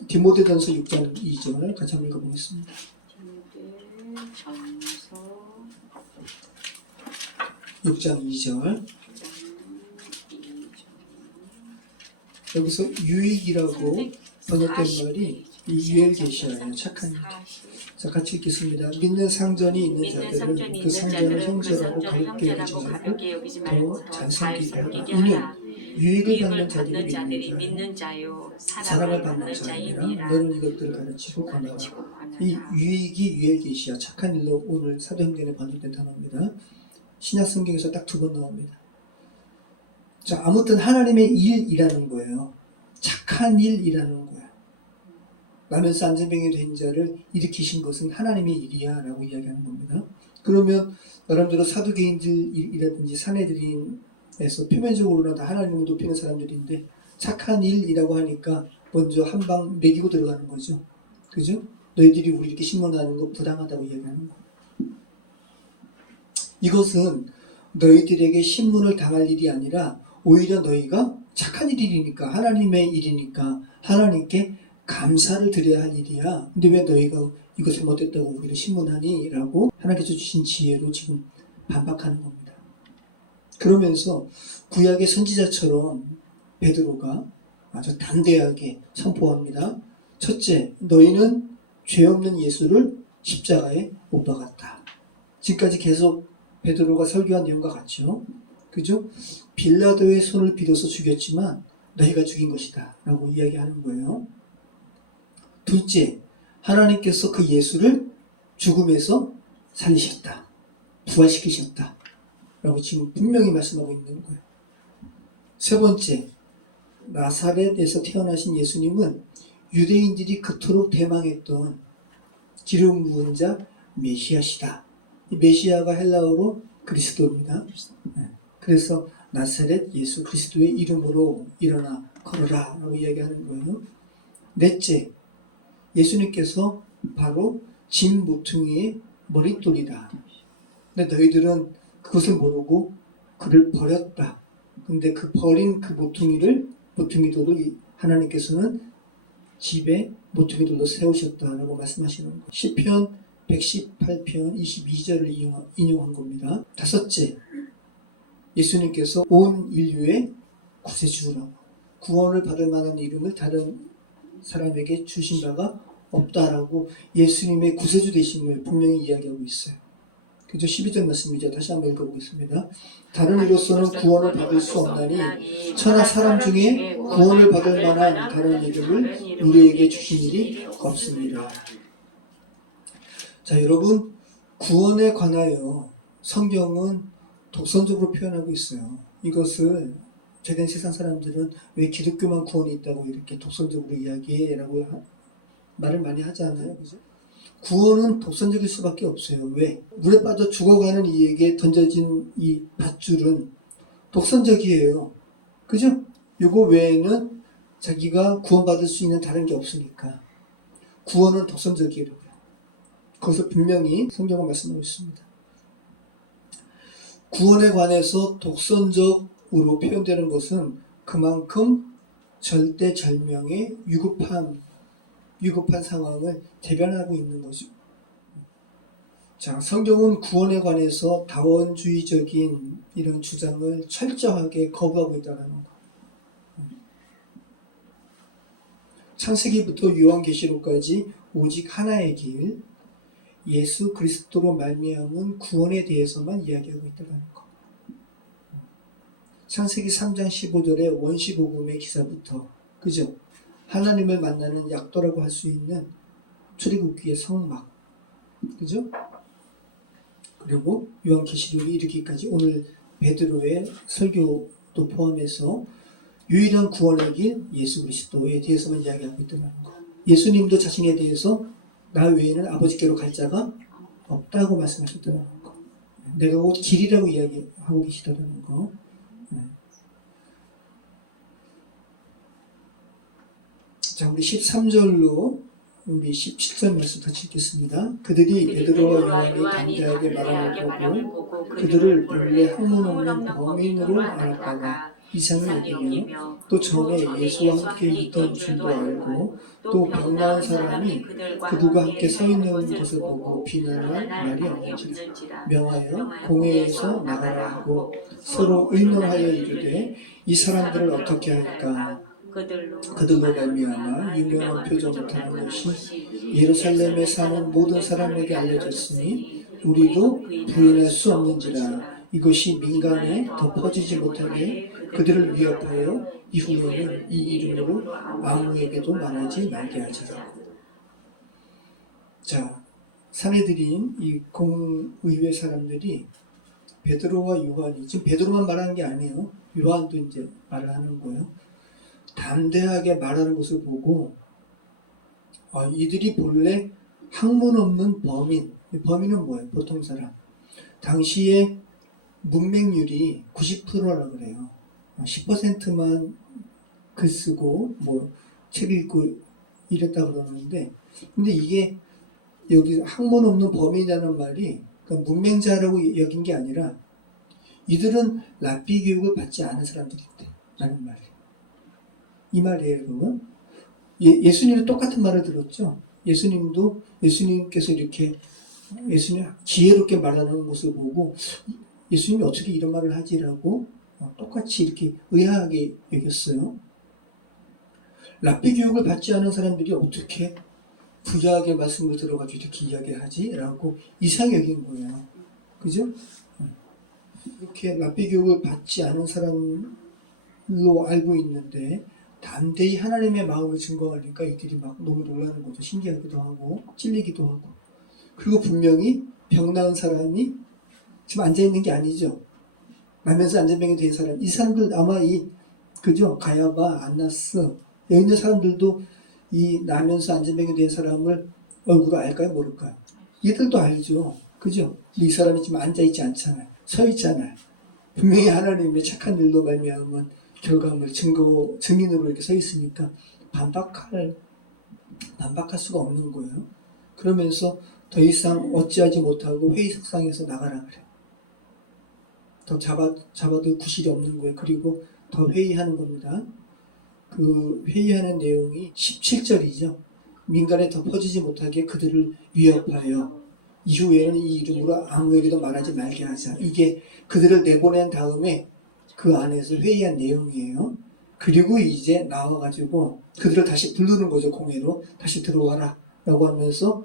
디모데전서 6장 2절 같이 한번 읽어보겠습니다. 디모데전서 6장 2절 여기서 유익이라고 번역된 말이 이 유엘 계시야예요. 착한 일. 자, 같이 읽겠습니다. 믿는 상전이 있는 자들은 그 상전을 형제라고 가볍게 여기지 말고 더 잘생기게 하라. 이는 유익을 받는 자들이 믿는 자요 사랑을 받는 자이니라. 너는 이것들을 가르치고 권하라. 이 유익이 유엘 계시야 착한 일로 오늘 사도행전에 번역된 단어입니다. 신약 성경에서 딱 2번 나옵니다. 자, 아무튼 하나님의 일이라는 거예요. 착한 일이라는 거예요. 나면서 안진뱅이 된 자를 일으키신 것은 하나님의 일이야 라고 이야기하는 겁니다. 그러면 나름대로 사두개인들이라든지 사내들인에서 표면적으로는 다 하나님을 높이는 사람들인데 착한 일이라고 하니까 먼저 한 방 매기고 들어가는 거죠. 그죠? 너희들이 우리 이렇게 신문하는 거 부당하다고 이야기하는 거. 이것은 너희들에게 신문을 당할 일이 아니라 오히려 너희가 착한 일이니까 하나님의 일이니까 하나님께 감사를 드려야 할 일이야. 근데 왜 너희가 이거 잘못됐다고 우리를 신문하니? 라고 하나님께서 주신 지혜로 지금 반박하는 겁니다. 그러면서 구약의 선지자처럼 베드로가 아주 담대하게 선포합니다. 첫째, 너희는 죄 없는 예수를 십자가에 못 박았다. 지금까지 계속 베드로가 설교한 내용과 같죠. 그죠? 빌라도의 손을 빌어서 죽였지만 너희가 죽인 것이다 라고 이야기하는 거예요. 둘째, 하나님께서 그 예수를 죽음에서 살리셨다. 부활시키셨다. 라고 지금 분명히 말씀하고 있는 거예요. 세 번째, 나사렛에서 태어나신 예수님은 유대인들이 그토록 대망했던 기름 부은 자 메시아시다. 이 메시아가 헬라어로 그리스도입니다. 그래서 나사렛 예수 그리스도의 이름으로 일어나 걸어라 라고 이야기하는 거예요. 넷째, 예수님께서 바로 짐 모퉁이의 머릿돌이다. 근데 너희들은 그것을 모르고 그를 버렸다. 근데 그 버린 그 모퉁이돌을 하나님께서는 집에 모퉁이돌로 세우셨다라고 말씀하시는 거예요. 시편 118편 22절을 인용한 겁니다. 다섯째, 예수님께서 온 인류의 구세주라고 구원을 받을 만한 이름을 다른 사람에게 주신 바가 없다라고 예수님의 구세주 되심을 분명히 이야기하고 있어요. 그죠? 12절 말씀이죠. 다시 한번 읽어보겠습니다. 다른 이로서는 구원을 받을 수 없나니 천하 사람 중에 구원을 받을 만한 다른 이름을 우리에게 주신 일이 없습니다. 자, 여러분, 구원에 관하여 성경은 독선적으로 표현하고 있어요. 이것을 죄된 세상 사람들은 왜 기독교만 구원이 있다고 이렇게 독선적으로 이야기해? 라고 말을 많이 하잖아요. 그죠? 구원은 독선적일 수밖에 없어요. 왜? 물에 빠져 죽어가는 이에게 던져진 이 밧줄은 독선적이에요. 그죠? 이거 외에는 자기가 구원받을 수 있는 다른 게 없으니까 구원은 독선적이라고요. 거기서 분명히 성경은 말씀하고 있습니다. 구원에 관해서 독선적으로 표현되는 것은 그만큼 절대절명의 위급한 상황을 대변하고 있는 거죠. 자, 성경은 구원에 관해서 다원주의적인 이런 주장을 철저하게 거부하고 있다는 거. 창세기부터 요한계시록까지 오직 하나의 길, 예수 그리스도로 말미암은 구원에 대해서만 이야기하고 있다는 거. 창세기 3장 15절의 원시복음의 기사부터, 그죠? 하나님을 만나는 약도라고 할 수 있는 출애굽기의 성막, 그죠? 그리고 요한계시록이 이르기까지 오늘 베드로의 설교도 포함해서 유일한 구원의 길 예수 그리스도에 대해서만 이야기하고 있다는 거. 예수님도 자신에 대해서 나 외에는 아버지께로 갈 자가 없다고 말씀하셨다는 거. 내가 곧 길이라고 이야기하고 계시다는 거. 자, 우리 13절로 우리 17절 말씀 같이 읽겠습니다. 그들이 베드로와 요한이 담대하게 말하는 보고 그들을 본래 학문 없는 범인으로 알았다가 이상히 여기며 또 전에 예수와 함께 있던 줄도 알고 또 병나은 사람이 그들과 함께 서 있는 것을 보고 비난할 말이 없는지라 명하여 공회에서 나가라 하고 서로 의논하여 이르되 이 사람들을 어떻게 할까. 그들로 말미암아 유명한 표적을 하는 것이 예루살렘에 사는 모든 사람에게 알려졌으니 우리도 부인할 수 없는지라. 이것이 민간에 더 퍼지지 못하게 그들을 위협하여 이후에는 이 이름으로 아무에게도 말하지 말게 하자. 자, 사내들인 이 공의회 사람들이 베드로와 요한이, 지금 베드로만 말하는 게 아니에요. 요한도 이제 말을 하는 거예요. 담대하게 말하는 것을 보고 이들이 본래 학문 없는 범인, 범인은 뭐예요? 보통 사람. 당시에 문맹률이 90%라 그래요. 10%만 글 쓰고 책 읽고 이랬다 그러는데, 근데 이게 여기 학문 없는 범인이라는 말이 그러니까 문맹자라고 여긴 게 아니라 이들은 랍비 교육을 받지 않은 사람들인데 라는 말이에요. 이 말이에요, 여러분. 예수님도 똑같은 말을 들었죠. 예수님께서 이렇게 예수님 지혜롭게 말하는 모습을 보고 예수님이 어떻게 이런 말을 하지라고 똑같이 이렇게 의아하게 여겼어요. 랍비 교육을 받지 않은 사람들이 어떻게 부자하게 말씀을 들어가지고 이렇게 이야기하지? 라고 이상히 여긴 거예요. 그죠? 이렇게 랍비 교육을 받지 않은 사람으로 알고 있는데 담대히 하나님의 마음을 증거하니까 이들이 막 너무 놀라는 거죠. 신기하기도 하고 찔리기도 하고. 그리고 분명히 병 나은 사람이 지금 앉아있는 게 아니죠. 나면서 안전병이 된 사람. 이 사람들 아마 그죠? 가야바, 안나스 여기 있는 사람들도 이 나면서 안전병이 된 사람을 얼굴을 알까요? 모를까요? 얘들도 알죠. 그죠? 이 사람이 지금 앉아있지 않잖아요. 서 있잖아요. 분명히 하나님의 착한 일로 말미암은 결과물, 증인으로 이렇게 서 있으니까 반박할 수가 없는 거예요. 그러면서 더 이상 어찌하지 못하고 회의석상에서 나가라 그래. 더 잡아둘 구실이 없는 거예요. 그리고 더 회의하는 겁니다. 그 회의하는 내용이 17절이죠. 민간에 더 퍼지지 못하게 그들을 위협하여 이후에는 이 이름으로 아무에게도 말하지 말게 하자. 이게 그들을 내보낸 다음에 그 안에서 회의한 내용이에요. 그리고 이제 나와가지고 그들을 다시 부르는 거죠. 공회로 다시 들어와라 라고 하면서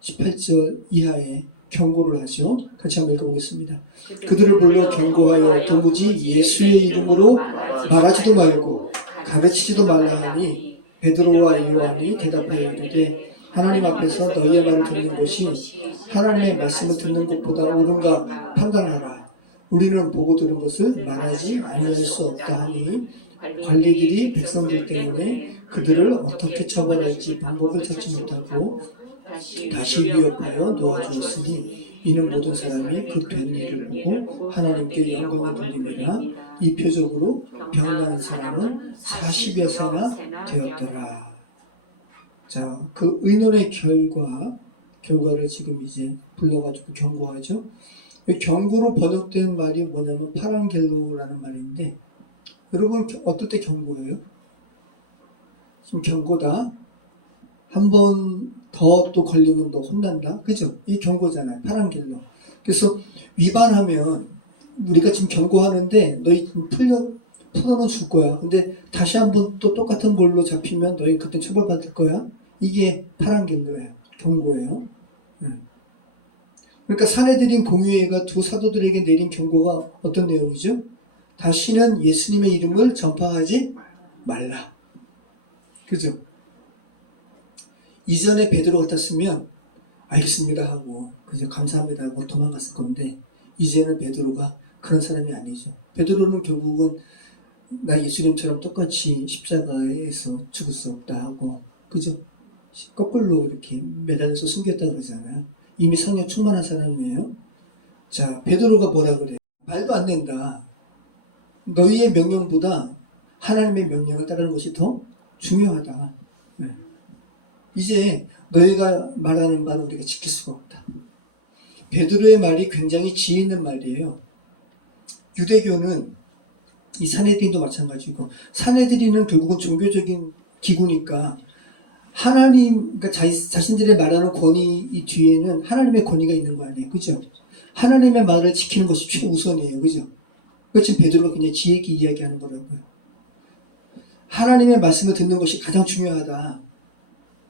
18절 이하에 경고를 하죠. 같이 한번 읽어보겠습니다. 그들을 불러 경고하여 도무지 예수의 이름으로 말하지도 말고 가르치지도 말라 하니 베드로와 요한이 대답하여 이르되 하나님 앞에서 너희의 말을 듣는 것이 하나님의 말씀을 듣는 것보다 옳은가 판단하라. 우리는 보고 들은 것을 말하지 아니할 수 없다 하니 관리들이 백성들 때문에 그들을 어떻게 처벌할지 방법을 찾지 못하고 다시 위협하여 놓아주었으니 이는 모든 사람이 그 된 일을 보고 하나님께 영광을 돌리니라. 이 표적으로 병난 사람은 40여 세나 되었더라. 자, 그 의논의 결과를 지금 이제 불러가지고 경고하죠. 경고로 번역된 말이 뭐냐면 파랑겔로라는 말인데, 여러분 어떨 때 경고예요? 지금 경고다. 한 번 더 또 걸리면 너 혼난다. 그죠? 이 경고잖아요. 파랑겔로. 그래서 위반하면 우리가 지금 경고하는데 너희 풀어는 줄 거야. 근데 다시 한 번 또 똑같은 걸로 잡히면 너희 그때 처벌받을 거야. 이게 파랑겔로예요. 경고예요. 그러니까 사내들인 공유회가 두 사도들에게 내린 경고가 어떤 내용이죠? 다시는 예수님의 이름을 전파하지 말라. 그죠? 이전에 베드로 같았으면 알겠습니다 하고 그저 감사합니다 하고 도망갔을 건데, 이제는 베드로가 그런 사람이 아니죠. 베드로는 결국은 나 예수님처럼 똑같이 십자가에서 죽을 수 없다 하고, 그죠? 거꾸로 이렇게 매달려서 숨겼다 그러잖아요. 이미 성령 충만한 사람이에요. 자, 베드로가 뭐라 그래요? 말도 안 된다. 너희의 명령보다 하나님의 명령을 따르는 것이 더 중요하다. 네. 이제 너희가 말하는 바는 우리가 지킬 수가 없다. 베드로의 말이 굉장히 지혜 있는 말이에요. 유대교는 이 사내들인도 마찬가지고, 사내들이는 결국은 종교적인 기구니까 하나님, 그러니까 자신들의 말하는 권위 이 뒤에는 하나님의 권위가 있는 거 아니에요. 그죠? 하나님의 말을 지키는 것이 최우선이에요. 그죠? 그 지금 베드로가 그냥 지혜 있게 이야기하는 거라고요. 하나님의 말씀을 듣는 것이 가장 중요하다.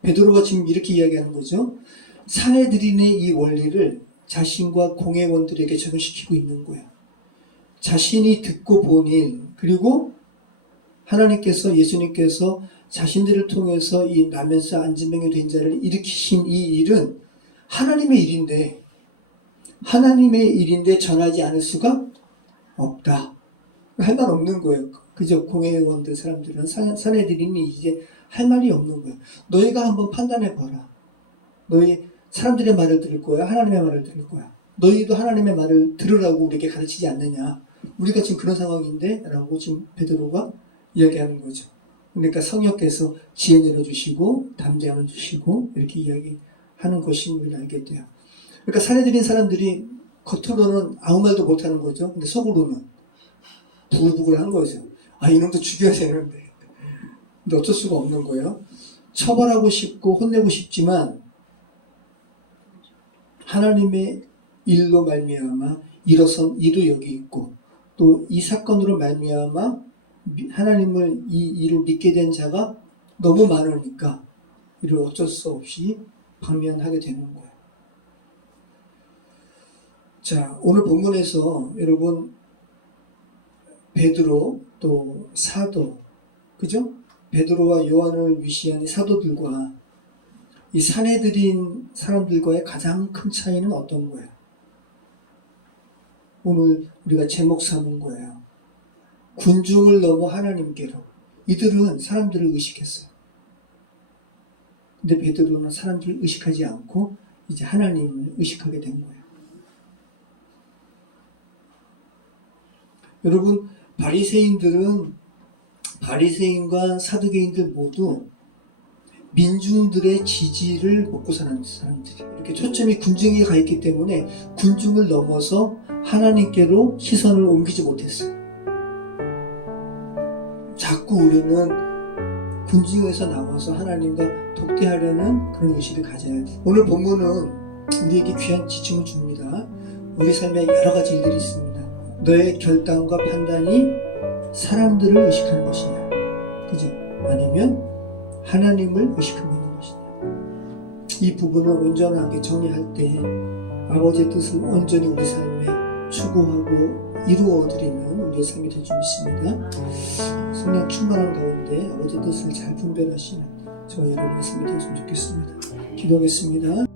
베드로가 지금 이렇게 이야기하는 거죠. 사내들인의 이 원리를 자신과 공회원들에게 적용시키고 있는 거예요. 자신이 듣고 본 일, 그리고 하나님께서, 예수님께서 자신들을 통해서 이 나면서 안진병이 된 자를 일으키신 이 일은 하나님의 일인데 전하지 않을 수가 없다. 할 말 없는 거예요. 그죠? 공회원들 사람들은, 사내들이니 이제 할 말이 없는 거예요. 너희가 한번 판단해 봐라. 너희 사람들의 말을 들을 거야? 하나님의 말을 들을 거야? 너희도 하나님의 말을 들으라고 우리에게 가르치지 않느냐? 우리가 지금 그런 상황인데? 라고 지금 베드로가 이야기하는 거죠. 그러니까 성령께서 지혜 내려주시고 담대함을 주시고 이렇게 이야기하는 것임을 우리가 알게 돼요. 그러니까 사내들인 사람들이 겉으로는 아무 말도 못하는 거죠. 근데 속으로는 부글부글한 거죠. 아, 이놈도 죽여야 되는데. 근데 어쩔 수가 없는 거예요. 처벌하고 싶고 혼내고 싶지만 하나님의 일로 말미암아 일어선 이도 여기 있고, 또 이 사건으로 말미암아 하나님을 이 일을 믿게 된 자가 너무 많으니까 이를 어쩔 수 없이 방면하게 되는 거예요. 자, 오늘 본문에서 여러분 베드로 또 사도, 그죠? 베드로와 요한을 위시한 이 사도들과 이 사내들인 사람들과의 가장 큰 차이는 어떤 거예요? 오늘 우리가 제목 삼은 거예요. 군중을 넘어 하나님께로. 이들은 사람들을 의식했어요. 근데 베드로는 사람들을 의식하지 않고 이제 하나님을 의식하게 된 거예요. 여러분, 바리새인과 사두개인들 모두 민중들의 지지를 먹고 사는 사람들이, 이렇게 초점이 군중에 가 있기 때문에 군중을 넘어서 하나님께로 시선을 옮기지 못했어요. 자꾸 우리는 군중에서 나와서 하나님과 독대하려는 그런 의식을 가져야 돼요. 오늘 본문은 우리에게 귀한 지침을 줍니다. 우리 삶에 여러 가지 일들이 있습니다. 너의 결단과 판단이 사람들을 의식하는 것이냐, 그죠? 아니면 하나님을 의식하고 있는 것이냐. 이 부분을 온전하게 정리할 때 아버지의 뜻을 온전히 우리 삶에 추구하고 이루어드리는 우리의 삶이 될 줄 믿습니다. 성령 충만한 가운데 아버지의 뜻을 잘 분별하시는 저와 여러분의 삶이 되었으면 좋겠습니다. 기도하겠습니다.